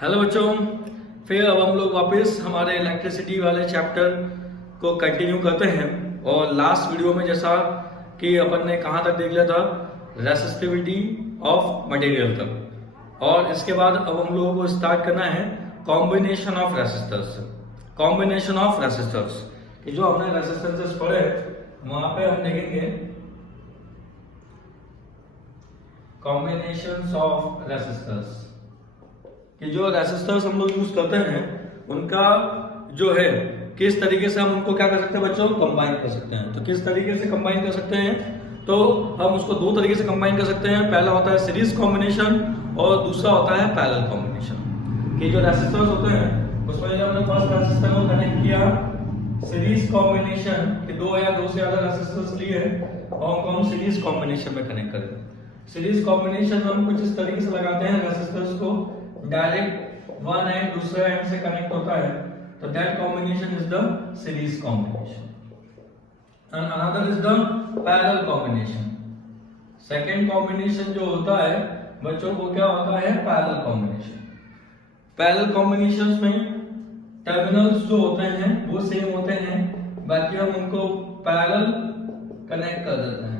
Hello बच्चों, फिर अब हम लोग वापस हमारे इलेक्ट्रिसिटी वाले चैप्टर को कंटिन्यू करते हैं। और लास्ट वीडियो में जैसा कि अपन ने कहाँ तक देख लिया था, रेसिस्टिविटी ऑफ मटेरियल तक। और इसके बाद अब हम लोगों को स्टार्ट करना है combination of resistors. Combination of resistors कि जो हमने रेसिस्टेंसेस पढ़े वहां पे हम देखेंगे कॉम्बिनेशन ऑफ रेसिस्टर्स कि जो रेसिस्टर्स हम लोग यूज करते हैं उनका जो है किस तरीके से हम उनको क्या कर सकते हैं बच्चों, कंबाइन कर सकते हैं। तो किस तरीके से कंबाइन कर सकते हैं, तो हम उसको दो तरीके से कंबाइन कर सकते हैं। पहला होता है सीरीज कॉम्बिनेशन और दूसरा होता है पैरेलल कॉम्बिनेशन। कि जो रेसिस्टर्स होते हैं उसमें जब हमने फर्स्ट रेसिस्टर को कनेक्ट किया सीरीज कॉम्बिनेशन कि दो या दो से ज्यादा रेसिस्टर्स लिए और उनको हम सीरीज कॉम्बिनेशन में कनेक्ट करें। सीरीज कॉम्बिनेशन हम कुछ इस तरीके से लगाते हैं, रेसिस्टर्स को डायरेक्ट वन एंड दूसरे एंड से कनेक्ट होता है, तो that combination is the series combination. And another is the parallel combination. Second combination जो होता है बच्चों को क्या होता है, पैरेलल कॉम्बिनेशन। पैरेलल कॉम्बिनेशंस में टर्मिनल्स जो होते हैं वो सेम होते हैं, बाकी हम उनको पैरेलल कनेक्ट कर देते हैं,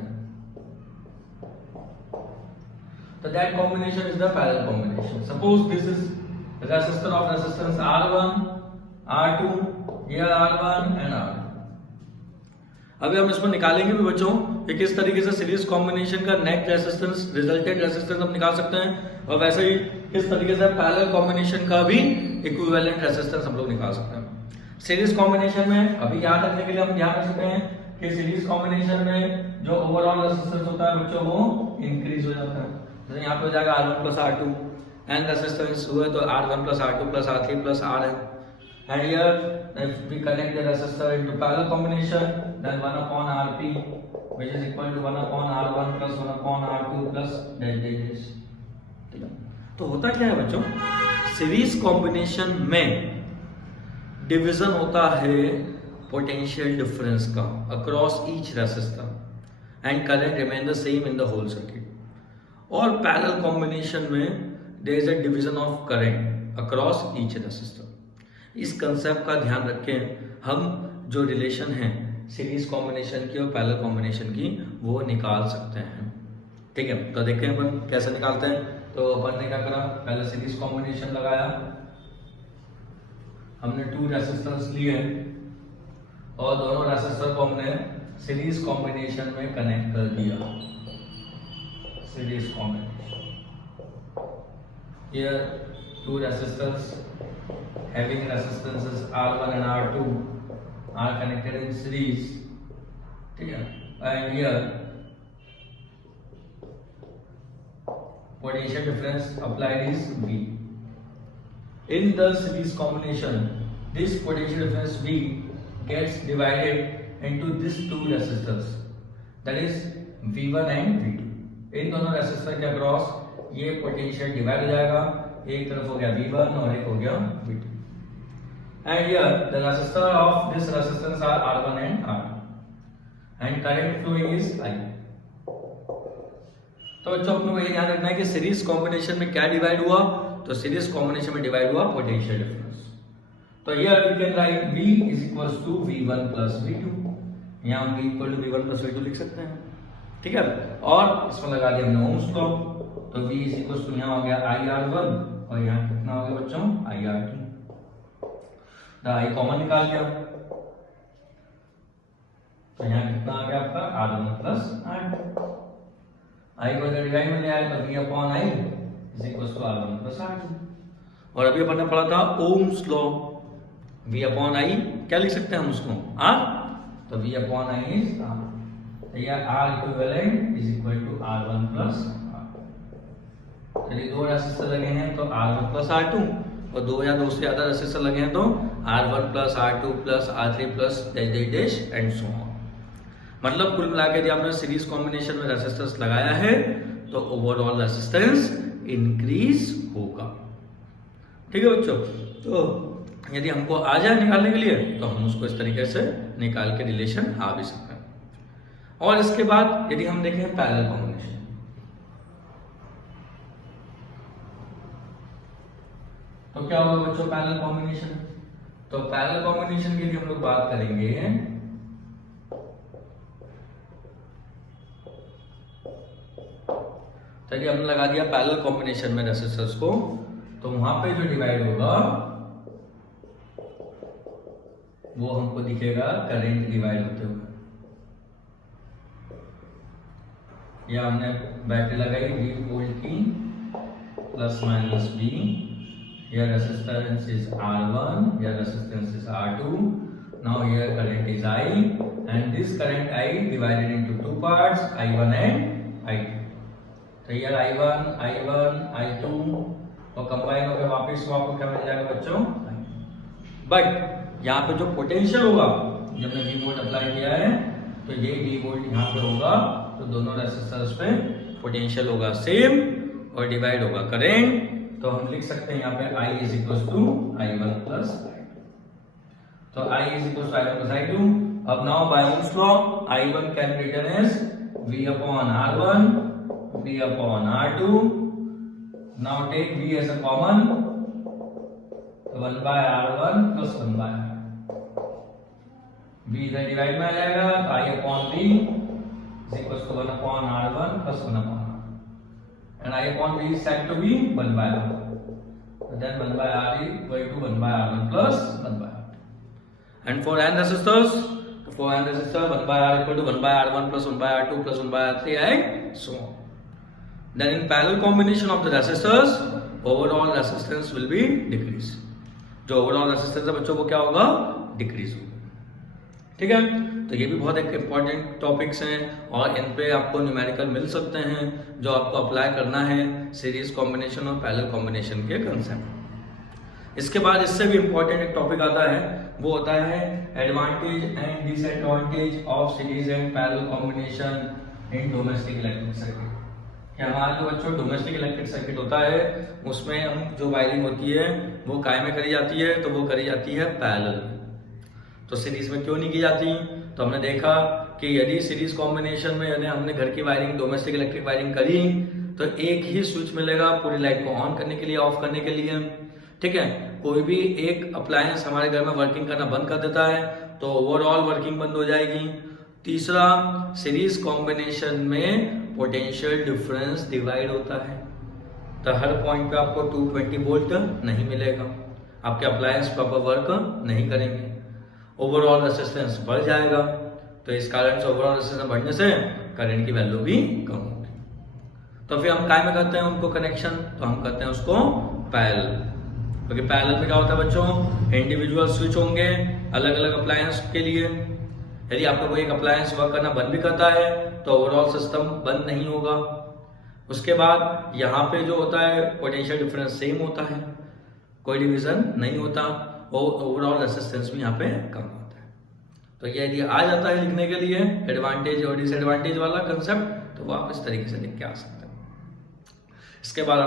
तो that combination is the parallel combination. Suppose this is resistor of resistance R1, R2, here R1 and R2. अभी हम इसमें निकालेंगे भी बच्चों कि किस तरीके से सीरीज कॉम्बिनेशन का नेट रेजिस्टेंस, रिजल्टेंट रेजिस्टेंस हम निकाल सकते हैं, और वैसे ही किस तरीके से पैरेलल कॉम्बिनेशन का भी इक्विवेलेंट रेजिस्टेंस हम लोग निकाल सकते हैं। सीरीज कॉम्बिनेशन में अभी याद रखने के लिए हम ध्यान रख सकते हैं कि सीरीज कॉम्बिनेशन में जो ओवरऑल रेजिस्टेंस होता है बच्चों वो इंक्रीज हो जाता है। जैसे यहाँ पे हो जाएगा R1 plus R2 and resistance हुए तो R1 plus R2 plus R3 plus Rn, and here if we connect the resistor into parallel combination then 1 upon Rp which is equal to 1 upon R1 plus 1 upon R2 plus this। तो होता क्या है बच्चों, series combination में division होता है potential difference का across each resistor and current remain the same in the whole circuit. और पैरेलल कॉम्बिनेशन में there is a division of current across each resistor. इस कंसेप्ट का ध्यान रखें, हम जो रिलेशन है सीरीज कॉम्बिनेशन की और पैरेलल कॉम्बिनेशन की वो निकाल सकते हैं। ठीक है, तो देखें अपन कैसे निकालते हैं। तो अपन ने क्या करा, पहले सीरीज कॉम्बिनेशन लगाया, हमने टू रेसिस्टर्स लिए और दोनों रेसिस्टर को हमने सीरीज कॉम्बिनेशन में कनेक्ट कर दिया। Series combination. Here two resistors having resistances R1 and R2 are connected in series. ठीक है, and here potential difference applied is V. In the series combination, this potential difference V gets divided into these two resistors, that is V1 and V2. इन दोनों resistor के across ये potential divide हो जाएगा, एक तरफ हो गया V1 और एक हो गया V2। And here the resistor of this resistance are R1 and R2 and current flowing is I। तो बच्चों अपने को ये ध्यान रखना है कि सीरीज कॉम्बिनेशन में क्या डिवाइड हुआ, तो सीरीज कॉम्बिनेशन में डिवाइड हुआ पोटेंशियल डिफरेंस। तो here we can write V is equal to V1 plus V2। यहाँ हम V equal to V1 plus V2 लिख सकते हैं। ठीक है, और इसमें लगा दिया हमने ओम्स लॉ, तो V इज इक्वल टू यहाँ हो गया IR1 और यहाँ कितना हो गया बच्चों IR2। तो I कॉमन निकाल लिया, तो यहाँ कितना आ गया आपका R1 प्लस R2। I को इधर डिवाइड में ले आया तो V upon I is equal to R1 plus R2। और अभी अपन ने पढ़ा था Ohm's law, V upon I क्या लिख सकते हैं हम उसको R, तो V upon I is R। यहाँ R equivalent is equal to R1 plus R2। चलिए दो रेसिस्टर लगे हैं तो R1 प्लस R2, और दो या दो से ज्यादा रेसिस्टर लगे हैं तो R1 plus R2 plus R3 plus dash and so on. मतलब कुल मिला के यदि आपने सीरीज कॉम्बिनेशन में रेसिस्टर्स लगाया है तो ओवरऑल रेसिस्टेंस इंक्रीज होगा। ठीक है बच्चों, तो यदि हमको आ जाए निकालने के लिए तो हम उसको इस तरीके से निकाल के रिलेशन आ भी सकते हैं। और इसके बाद यदि हम देखें पैरेलल कॉम्बिनेशन, तो क्या होगा बच्चों पैरेलल कॉम्बिनेशन। तो पैरेलल कॉम्बिनेशन के लिए हम लोग बात करेंगे, चलिए हमने लगा दिया पैरेलल कॉम्बिनेशन में रेसिस्टर्स को, तो वहां पे जो डिवाइड होगा वो हमको दिखेगा करंट डिवाइड होते हुए। या हमने बैटरी लगाई 20 वोल्ट की plus minus B, here resistance is R1, here resistance is R2. Now here current is I, and this current I divided into two parts, I1 and I2. तो here I1, I2 और combine होकर वापस आपको क्या मिल जाएगा बच्चों, but यहाँ पे जो पोटेंशियल होगा जब मैं V वोल्ट अप्लाई किया है तो ये D वोल्ट यहाँ पे होगा, तो दोनों रेसिस्टर्स पे पोटेंशियल होगा सेम और डिवाइड होगा करंट। तो हम लिख सकते हैं यहाँ पे I is equal to I1 plus I2। तो I is equal to I1 plus I2। अब now by Ohm's law I1 can be written as V upon R1 V upon R2। Now take V as a common, 1 by R1 plus 1 by R2। V इधर divide में आ जाएगा, तो I upon V is equal to 1 upon R1 plus 1 upon, and I upon V is said to be 1 by R. So then 1 by R is equal to 1 by R1 plus 1 by R2. And for n resistors, 1 by R equal to 1 by R1 plus 1 by R2 plus 1 by R3 and so on. Then in parallel combination of the resistors, overall resistance will be decrease. जो overall resistance है बच्चों को क्या होगा, decrease होगा। ठीक है, तो ये भी बहुत एक इंपॉर्टेंट टॉपिक्स हैं और इन पे आपको न्यूमेरिकल मिल सकते हैं जो आपको अप्लाई करना है सीरीज कॉम्बिनेशन और पैरेलल कॉम्बिनेशन के कंसेप्ट। इसके बाद इससे भी इंपॉर्टेंट एक टॉपिक आता है, वो होता है advantage and disadvantage of series and parallel combination in domestic electric circuit. कि हमारा जो बच्चों डोमेस्टिक इलेक्ट्रिक सर्किट होता है उसमें हम जो वायरिंग होती है वो काय में करी जाती है, तो वो करी जाती है पैरेलल। तो सीरीज में क्यों नहीं की जाती, तो हमने देखा कि यदि सीरीज कॉम्बिनेशन में यदि हमने घर की वायरिंग डोमेस्टिक इलेक्ट्रिक वायरिंग करी तो एक ही स्विच मिलेगा पूरी लाइट को ऑन करने के लिए, ऑफ करने के लिए। ठीक है, कोई भी एक अप्लायंस हमारे घर में वर्किंग करना बंद कर देता है तो ओवरऑल वर्किंग बंद हो जाएगी। तीसरा, सीरीज कॉम्बिनेशन में पोटेंशियल डिफरेंस डिवाइड होता है, तो हर पॉइंट पे आपको 220 वोल्ट नहीं मिलेगा, आपके अप्लायंस प्रॉपर वर्क नहीं करेंगे, ओवरऑल रेजिस्टेंस बढ़ जाएगा। तो इस कारण से ओवरऑल रेजिस्टेंस बढ़ने से करंट की वैल्यू भी कम होगी। तो फिर हम काय में करते हैं उनको कनेक्शन, तो हम करते हैं उसको पैरेलल, क्योंकि पैरेलल में क्या होता है बच्चों, इंडिविजुअल स्विच होंगे अलग अलग अप्लायंस के लिए। यदि आपका कोई एक अप्लायंस वर्क करना बंद भी करता है तो ओवरऑल सिस्टम बंद नहीं होगा। उसके बाद यहाँ पे जो होता है पोटेंशियल डिफरेंस सेम होता है, कोई डिवीजन नहीं होता, ओवरऑल रेजिस्टेंस भी यहाँ पे कम होता है। तो ये यदि आ जाता है लिखने के लिए एडवांटेज और डिसएडवांटेज वाला कंसेप्ट, तो वो आप इस तरीके से लिख के आ सकते हैं। इसके बाद